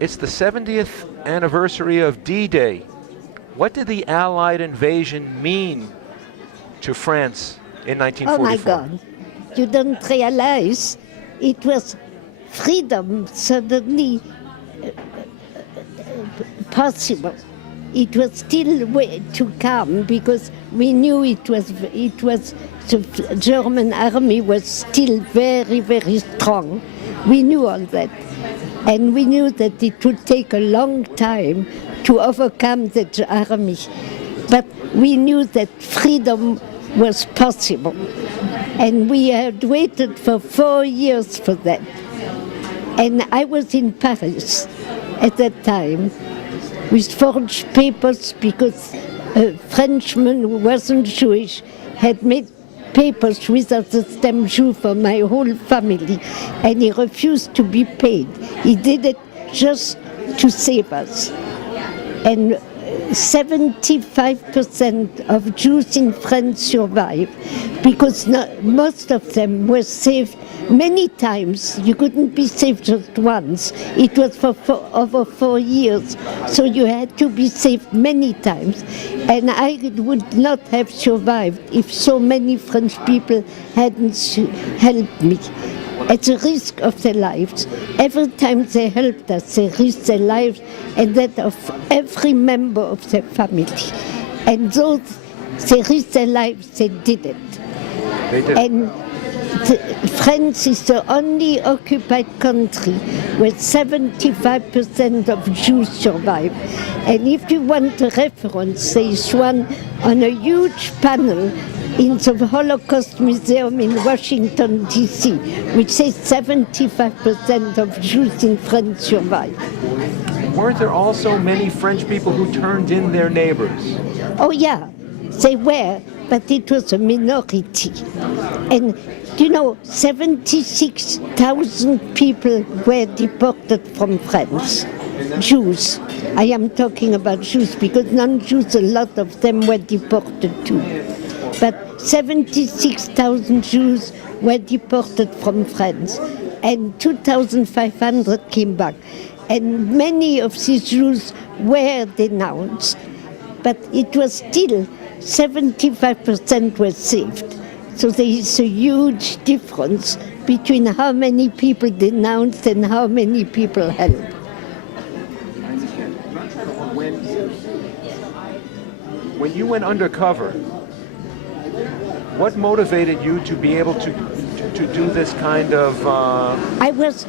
It's the 70th anniversary of D-Day. What did the Allied invasion mean to France in 1944? Oh my God, you don't realize it was freedom suddenly possible. It was still way to come because we knew it was the German army was still very, very strong. We knew all that. And we knew that it would take a long time to overcome the army. But we knew that freedom was possible. And we had waited for 4 years for that. And I was in Paris at that time with forged papers because a Frenchman who wasn't Jewish had made papers without the stamp Jew for my whole family, and he refused to be paid. He did it just to save us. And 75% of Jews in France survived because most of them were saved many times. You couldn't be saved just once. It was for over 4 years, so you had to be saved many times. And I would not have survived if so many French people hadn't helped me. At the risk of their lives. Every time they helped us, they risked their lives and that of every member of their family. And those, they risked their lives, they did it. They did. And France is the only occupied country where 75% of Jews survive. And if you want a reference, there is one on a huge panel in the Holocaust Museum in Washington, D.C., which says 75% of Jews in France survive. Weren't there also many French people who turned in their neighbors? Oh yeah, they were, but it was a minority. And you know, 76,000 people were deported from France, Jews. I am talking about Jews because non-Jews, a lot of them were deported too. But 76,000 Jews were deported from France, and 2,500 came back. And many of these Jews were denounced, but it was still 75% were saved. So there is a huge difference between how many people denounced and how many people helped. When you went undercover, what motivated you to be able to do this kind of... I was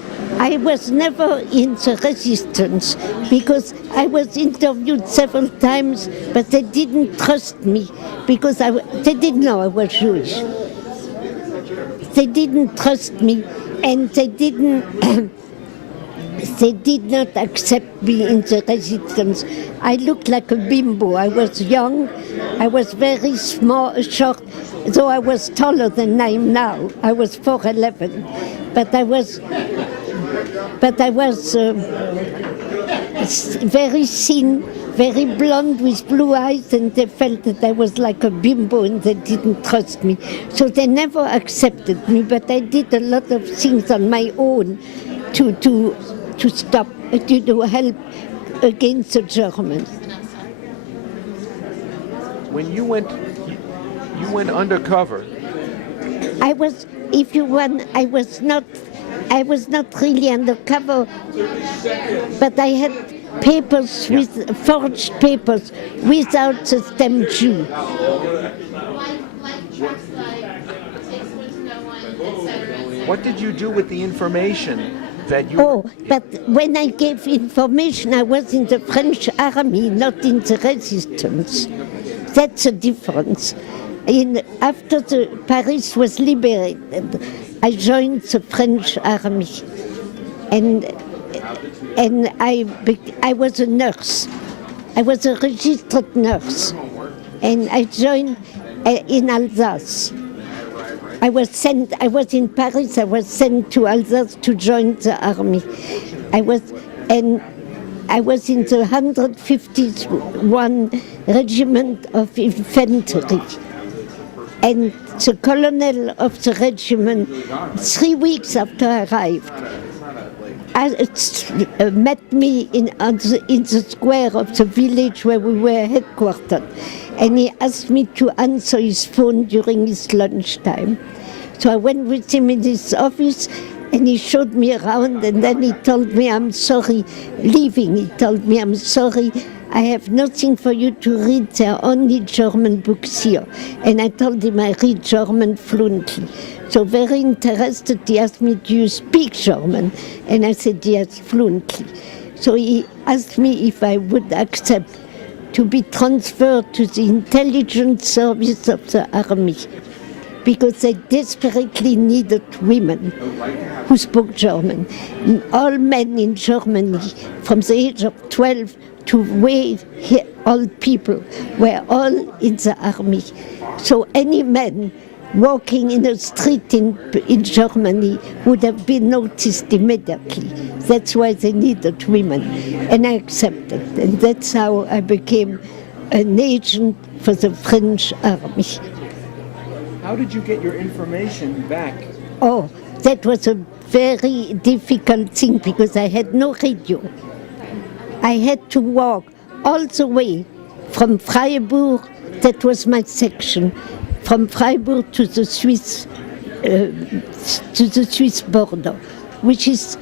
never in the resistance because I was interviewed several times, but they didn't trust me because they didn't know I was Jewish. They didn't trust me, and they didn't. They did not accept me in the resistance. I looked like a bimbo. I was young. I was very small, short. Though I was taller than I am now. I was 4'11", but I was very thin, very blonde with blue eyes, and they felt that I was like a bimbo and they didn't trust me. So they never accepted me, but I did a lot of things on my own to stop, to help against the Germans. When you went undercover. I was not really undercover, but I had papers with forged papers without the stamp Jew. What did you do with the information that you... Oh, but when I gave information, I was in the French army, not in the resistance. That's the difference. After Paris was liberated, I joined the French army, and I was a nurse. I was a registered nurse, and I joined in Alsace. I was in Paris. I was sent to Alsace to join the army. I was in the 151 Regiment of Infantry. And the colonel of the regiment, 3 weeks after I arrived, met me in the square of the village where we were headquartered. And he asked me to answer his phone during his lunchtime. So I went with him in his office, and he showed me around, and then he told me, I'm sorry, leaving. He told me, I'm sorry, I have nothing for you to read. There are only German books here. And I told him I read German fluently. So very interested, he asked me, do you speak German? And I said, yes, fluently. So he asked me if I would accept to be transferred to the intelligence service of the army, because they desperately needed women who spoke German. All men in Germany, from the age of 12 to way old people, were all in the army. So any man walking in a street in Germany would have been noticed immediately. That's why they needed women. And I accepted. And that's how I became an agent for the French army. How did you get your information back? Oh, that was a very difficult thing because I had no radio. I had to walk all the way from Freiburg, that was my section, from Freiburg to the Swiss border, which is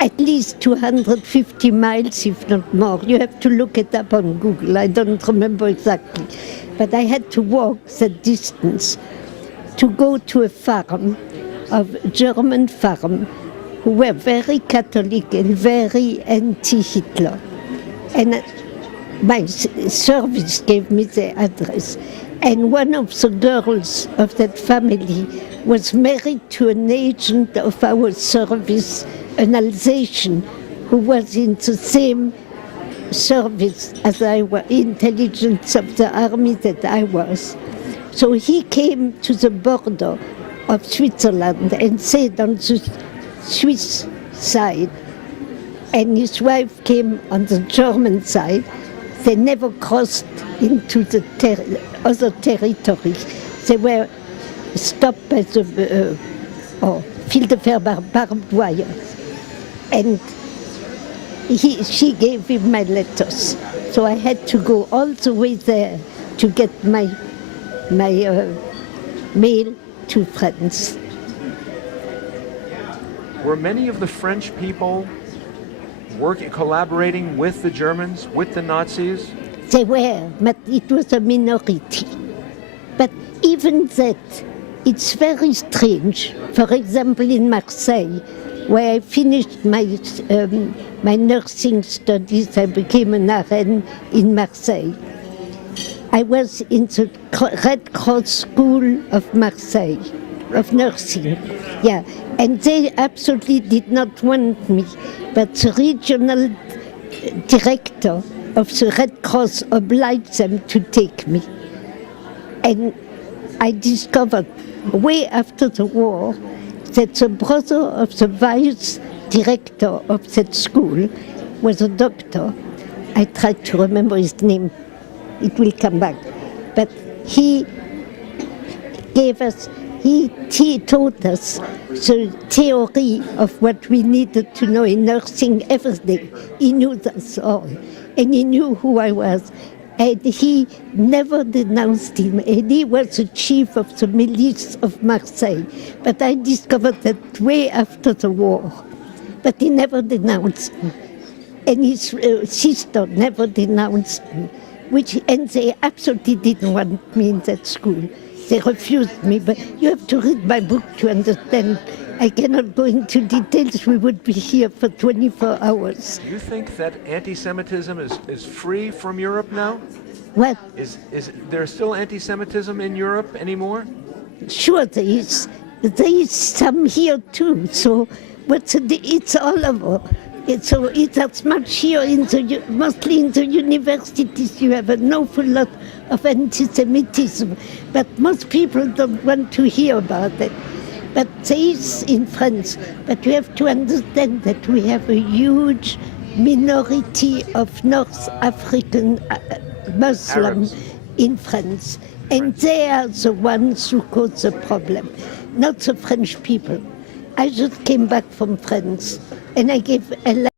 at least 250 miles, if not more. You have to look it up on Google. I don't remember exactly. But I had to walk that distance to go to a farm, a German farm, who were very Catholic and very anti-Hitler. And my service gave me the address. And one of the girls of that family was married to an agent of our service, an Alsatian, who was in the same service as I was, intelligence of the army that I was. So he came to the border of Switzerland and stayed on the Swiss side, and his wife came on the German side. They never crossed into the other territory. They were stopped by the field of barbed wire. And she gave him my letters. So I had to go all the way there to get my mail to France. Were many of the French people collaborating with the Germans, with the Nazis? They were, but it was a minority. But even that, it's very strange. For example, in Marseille, where I finished my nursing studies, I became an RN in Marseille. I was in the Red Cross School of Marseille, of nursing, yeah. And they absolutely did not want me, but the regional director of the Red Cross obliged them to take me. And I discovered way after the war that the brother of the vice director of that school was a doctor. I tried to remember his name. It will come back. But he gave us, he taught us the theory of what we needed to know in nursing, everything. He knew us all, and he knew who I was. And he never denounced him, and he was the chief of the milice of Marseille. But I discovered that way after the war. But he never denounced me. And his sister never denounced me. And they absolutely didn't want me in that school. They refused me, but you have to read my book to understand. I cannot go into details, we would be here for 24 hours. Do you think that anti-Semitism is free from Europe now? What? Is there still anti-Semitism in Europe anymore? Sure there is. There is some here too, so it's all over. It's as much here, mostly in the universities, you have an awful lot of anti-Semitism, but most people don't want to hear about it. But there is in France, but you have to understand that we have a huge minority of North African Muslims in France, and they are the ones who cause the problem, not the French people. I just came back from France And I gave a